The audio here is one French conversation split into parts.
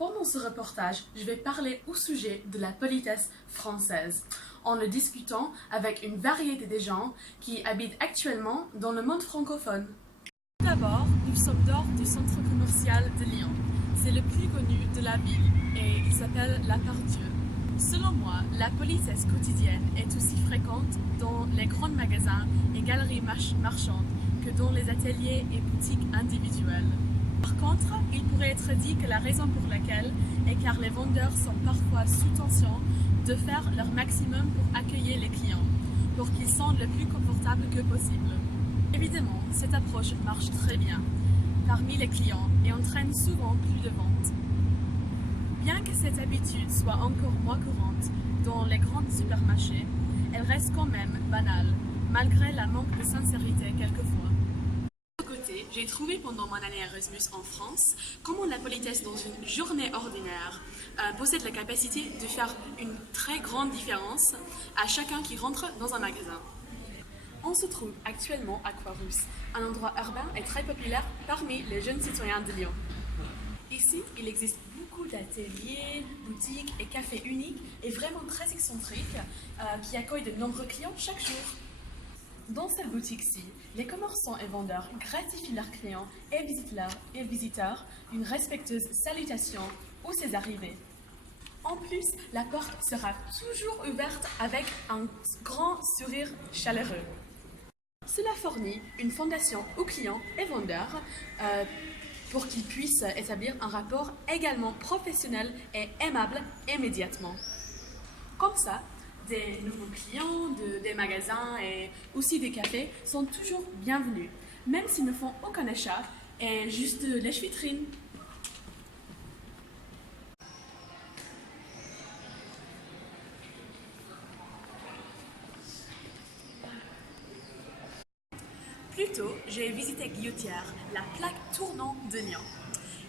Pendant ce reportage, je vais parler au sujet de la politesse française, en le discutant avec une variété de gens qui habitent actuellement dans le monde francophone. D'abord, nous sommes dehors du centre commercial de Lyon. C'est le plus connu de la ville et il s'appelle La Part-Dieu. Selon moi, la politesse quotidienne est aussi fréquente dans les grands magasins et galeries marchandes que dans les ateliers et boutiques individuelles. Par contre, il pourrait être dit que la raison pour laquelle est car les vendeurs sont parfois sous tension de faire leur maximum pour accueillir les clients, pour qu'ils sentent le plus confortable que possible. Évidemment, cette approche marche très bien parmi les clients et entraîne souvent plus de ventes. Bien que cette habitude soit encore moins courante dans les grands supermarchés, elle reste quand même banale, malgré la manque de sincérité quelquefois. De l'autre côté, j'ai trouvé pendant mon année Erasmus en France comment la politesse dans une journée ordinaire possède la capacité de faire une très grande différence à chacun qui rentre dans un magasin. On se trouve actuellement à Croix-Rousse, un endroit urbain et très populaire parmi les jeunes citoyens de Lyon. Ici, il existe beaucoup d'ateliers, boutiques et cafés uniques et vraiment très excentriques qui accueillent de nombreux clients chaque jour. Dans cette boutique-ci, les commerçants et vendeurs gratifient leurs clients et visiteurs d'une respectueuse salutation ou ses arrivées. En plus, la porte sera toujours ouverte avec un grand sourire chaleureux. Cela fournit une fondation aux clients et vendeurs pour qu'ils puissent établir un rapport également professionnel et aimable immédiatement. Comme ça, des nouveaux clients des magasins et aussi des cafés sont toujours bienvenus, même s'ils ne font aucun achat et juste de lèche-vitrine. Plus tôt, j'ai visité Guillotière, la plaque tournante de Lyon.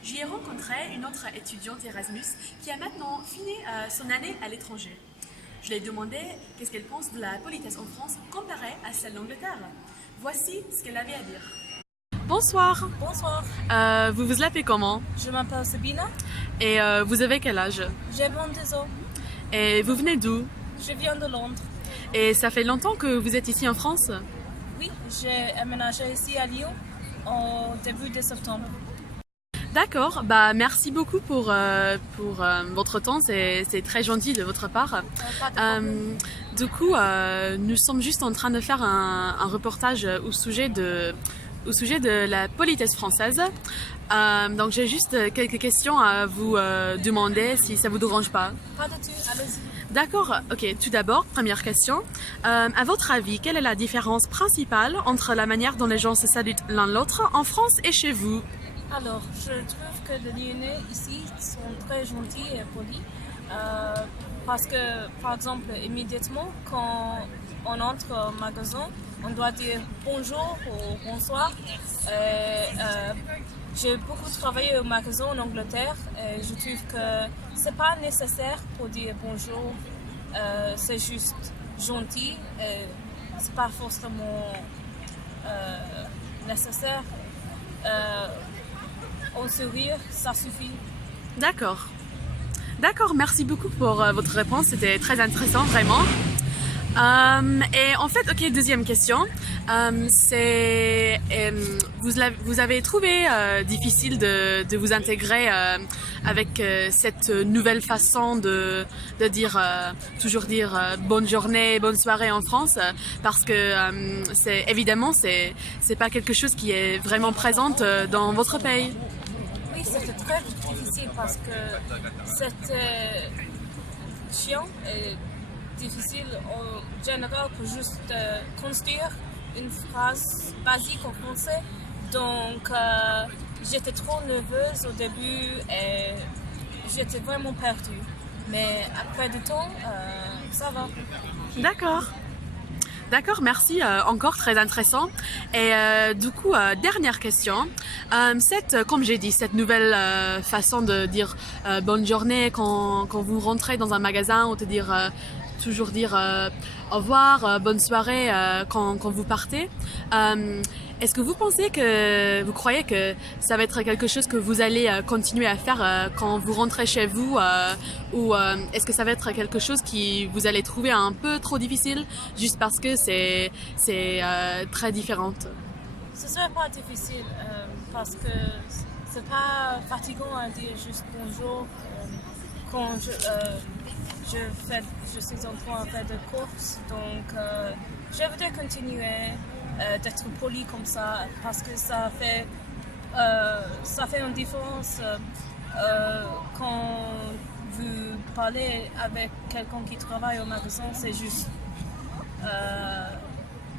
J'y ai rencontré une autre étudiante Erasmus qui a maintenant fini son année à l'étranger. Je lui ai demandé qu'est-ce qu'elle pense de la politesse en France comparée à celle d'Angleterre. Voici ce qu'elle avait à dire. Bonsoir. Bonsoir, Vous vous appelez comment? je m'appelle Sabina, Et vous avez quel âge? j'ai 22 ans, Et vous venez d'où? je viens de Londres. Et ça fait longtemps que vous êtes ici en France? Oui, j'ai aménagé ici à Lyon au début de septembre. D'accord, bah merci beaucoup pour votre temps, c'est très gentil de votre part. Pas de problème. Du coup, nous sommes juste en train de faire un reportage au sujet de la politesse française. Donc j'ai juste quelques questions à vous demander si ça vous dérange pas. Pas de tout, allez-y. D'accord, ok. Tout d'abord, première question. À votre avis, quelle est la différence principale entre la manière dont les gens se saluent l'un l'autre en France et chez vous? Alors, je trouve que les Lyonnais ici sont très gentils et polis parce que, par exemple, immédiatement, quand on entre au magasin, on doit dire bonjour ou bonsoir. J'ai beaucoup travaillé au magasin en Angleterre et je trouve que c'est pas nécessaire pour dire bonjour, c'est juste gentil et c'est pas forcément nécessaire. Un sourire, ça suffit. D'accord. D'accord, merci beaucoup pour votre réponse, c'était très intéressant, vraiment. Et en fait, ok, deuxième question. Vous avez trouvé difficile de vous intégrer avec cette nouvelle façon de dire, toujours dire bonne journée, bonne soirée en France, parce que évidemment, c'est pas quelque chose qui est vraiment présente dans votre pays. Oui, c'était très difficile parce que c'était chiant et difficile en général pour juste construire une phrase basique en français. Donc, j'étais trop nerveuse au début et j'étais vraiment perdue. Mais après du temps, ça va. D'accord. D'accord, merci. Encore très intéressant. Et du coup, dernière question. Comme j'ai dit, cette nouvelle façon de dire bonne journée quand vous rentrez dans un magasin ou de dire toujours dire au revoir, bonne soirée quand vous partez. Est-ce que vous pensez vous croyez que ça va être quelque chose que vous allez continuer à faire quand vous rentrez chez vous ou est-ce que ça va être quelque chose qui vous allez trouver un peu trop difficile juste parce que c'est très différent? Ce serait pas difficile parce que c'est pas fatigant à dire juste bonjour quand je suis en train de faire des courses. Donc je voudrais continuer d'être poli comme ça parce que ça fait une différence quand vous parlez avec quelqu'un qui travaille au magasin. C'est juste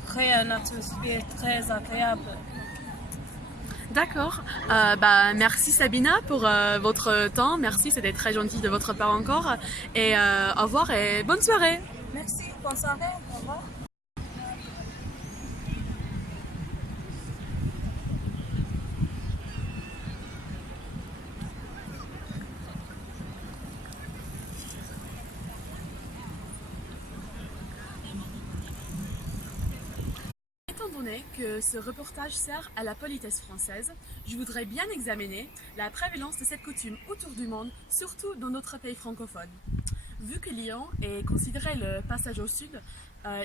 créer une atmosphère très agréable. D'accord. Merci Sabina pour votre temps. Merci, c'était très gentil de votre part encore. Et au revoir et bonne soirée. Merci, bonne soirée, au revoir. Étant donné que ce reportage sert à la politesse française, je voudrais bien examiner la prévalence de cette coutume autour du monde, surtout dans notre pays francophone. Vu que Lyon est considéré le passage au sud,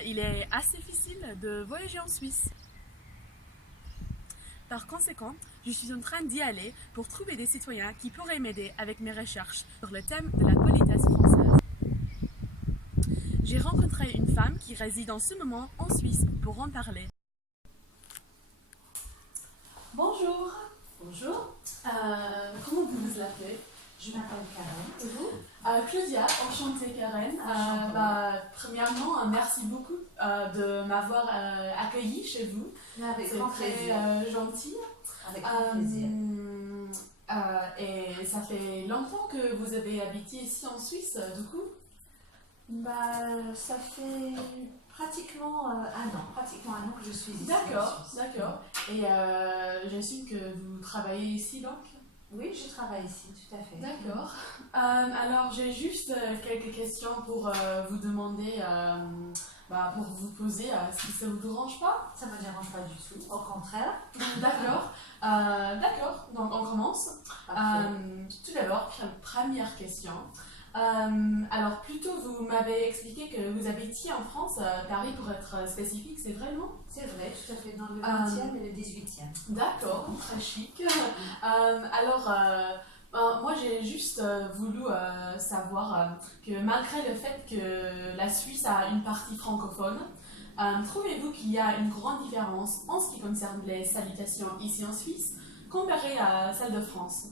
il est assez difficile de voyager en Suisse. Par conséquent, je suis en train d'y aller pour trouver des citoyens qui pourraient m'aider avec mes recherches sur le thème de la politesse française. J'ai rencontré une femme qui réside en ce moment en Suisse pour en parler. Bonjour. Bonjour, Comment vous vous appelez? je m'appelle Karen. Et vous? Claudia, enchantée Karen. Enchantée. Premièrement, merci beaucoup de m'avoir accueillie chez vous. Avec C'est grand très plaisir. gentil. Avec grand plaisir. Et ça fait longtemps que vous avez habité ici en Suisse, du coup? Ça fait pratiquement un an que je suis ici. D'accord, en Suisse. d'accord. Et j'assume que vous travaillez ici donc? Oui, je travaille ici, tout à fait. D'accord. Alors j'ai juste quelques questions pour vous demander, pour vous poser, si ça vous dérange pas. Ça ne me dérange pas du tout, au contraire. D'accord. D'accord. Donc on commence. Parfait. Tout d'abord, première question. Alors plutôt vous m'avez expliqué que vous habitiez en France, Paris pour être spécifique, c'est vrai non? C'est vrai, tout à fait, dans le 20e et le 18e. D'accord, très chic. Moi j'ai juste voulu savoir que malgré le fait que la Suisse a une partie francophone, trouvez-vous qu'il y a une grande différence en ce qui concerne les salutations ici en Suisse comparée à celle de France?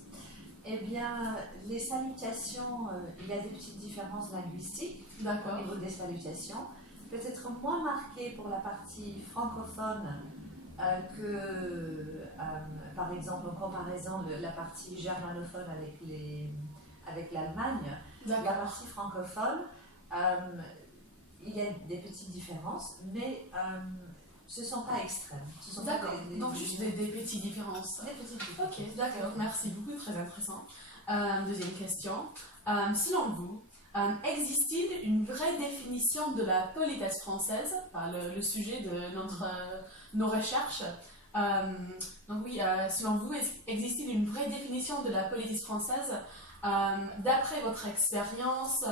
Eh bien, les salutations, il y a des petites différences linguistiques au D'accord. niveau des salutations. Peut-être moins marquées pour la partie francophone par exemple, en comparaison de la partie germanophone avec l'Allemagne. La partie francophone, il y a des petites différences, mais ce ne sont pas extrêmes. D'accord, donc juste des petites différences. Des petites différences. Ok, d'accord, merci beaucoup, très intéressant. Deuxième question. Selon vous, existe-t-il une vraie définition de la politesse française, le sujet de nos recherches? Donc oui, selon vous, existe-t-il une vraie définition de la politesse française d'après votre expérience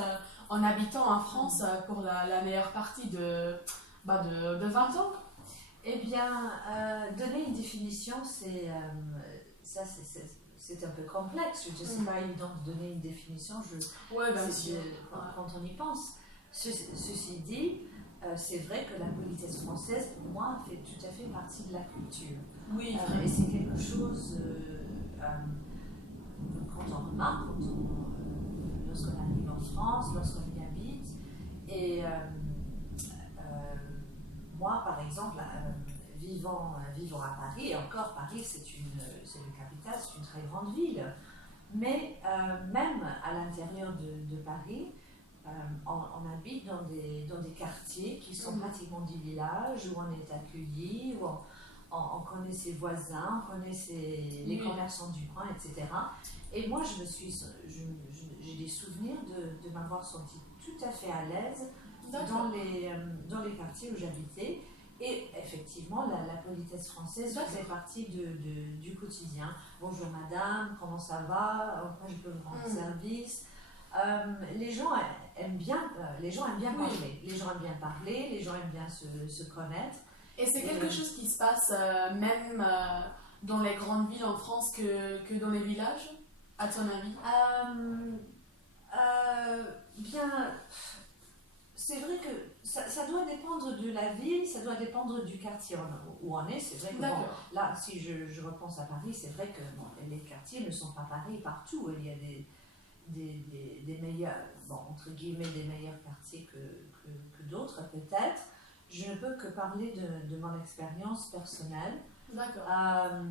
en habitant en France pour la meilleure partie de 20 ans? Eh bien, donner une définition, c'est un peu complexe. Je ne sais pas évident de donner une définition. Quand on y pense. Ceci dit, c'est vrai que la politesse française, pour moi, fait tout à fait partie de la culture. Oui. Et c'est quelque chose, quand on remarque, lorsqu'on arrive en France, lorsqu'on y habite, et moi, par exemple, vivant à Paris, et encore Paris, c'est une capitale, c'est une très grande ville, mais même à l'intérieur de Paris, on habite dans des quartiers qui sont pratiquement des villages où on est accueilli, où on connaît ses voisins, on connaît les commerçants du coin, etc. Et moi, j'ai des souvenirs de m'avoir sentie tout à fait à l'aise dans les quartiers où j'habitais. Et effectivement, la politesse française faisait partie du quotidien. Bonjour madame, comment ça va? Moi je peux vous rendre service. Les gens aiment bien parler. Les gens aiment bien parler, les gens aiment bien se connaître. Et c'est quelque chose qui se passe même dans les grandes villes en France que dans les villages, à ton avis? Bien, c'est vrai que ça doit dépendre de la ville, ça doit dépendre du quartier où on est. C'est vrai que là, si je repense à Paris, c'est vrai que les quartiers ne sont pas pareils partout. Il y a des meilleurs, entre guillemets, des meilleurs quartiers que d'autres, peut-être. Je ne peux que parler de mon expérience personnelle. D'accord.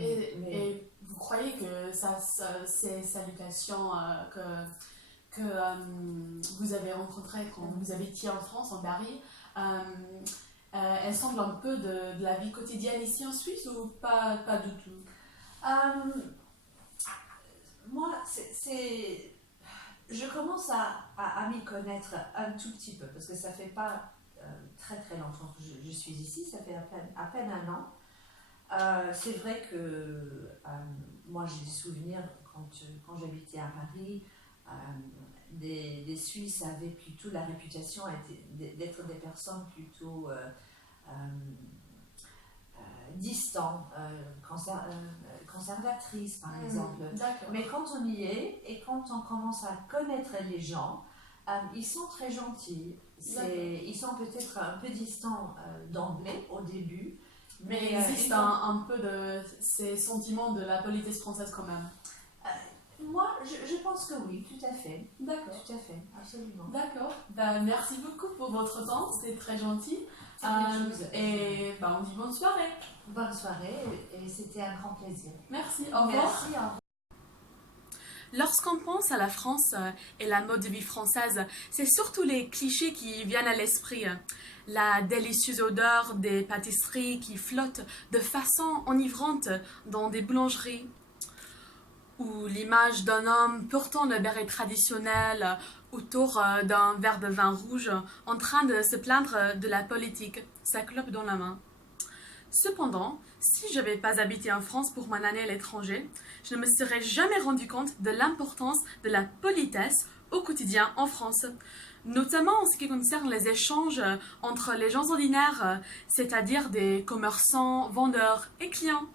Et vous croyez que ces salutations que vous avez rencontrées quand vous habitiez en France, en Paris, elles semblent un peu de la vie quotidienne ici en Suisse ou pas du tout? Moi, je commence à m'y connaître un tout petit peu, parce que ça fait pas très très longtemps que je suis ici, ça fait à peine un an. C'est vrai que moi j'ai des souvenirs quand j'habitais à Paris, des Suisses avaient plutôt la réputation d'être des personnes plutôt distantes, conservatrices par exemple. Mais quand on y est et quand on commence à connaître les gens, ils sont très gentils. Ils sont peut-être un peu distants d'emblée au début. Mais il existe un peu de ces sentiments de la politesse française quand même. Moi, je pense que oui, tout à fait. D'accord. Tout à fait, absolument. D'accord. Merci beaucoup pour votre temps, c'était très gentil. Et on dit bonne soirée. Bonne soirée, et c'était un grand plaisir. Merci, au revoir. Merci, au revoir. Lorsqu'on pense à la France et la mode de vie française, c'est surtout les clichés qui viennent à l'esprit. La délicieuse odeur des pâtisseries qui flottent de façon enivrante dans des boulangeries, ou l'image d'un homme portant le béret traditionnel autour d'un verre de vin rouge en train de se plaindre de la politique, sa clope dans la main. Cependant, si je n'avais pas habité en France pour mon année à l'étranger, je ne me serais jamais rendu compte de l'importance de la politesse au quotidien en France, notamment en ce qui concerne les échanges entre les gens ordinaires, c'est-à-dire des commerçants, vendeurs et clients.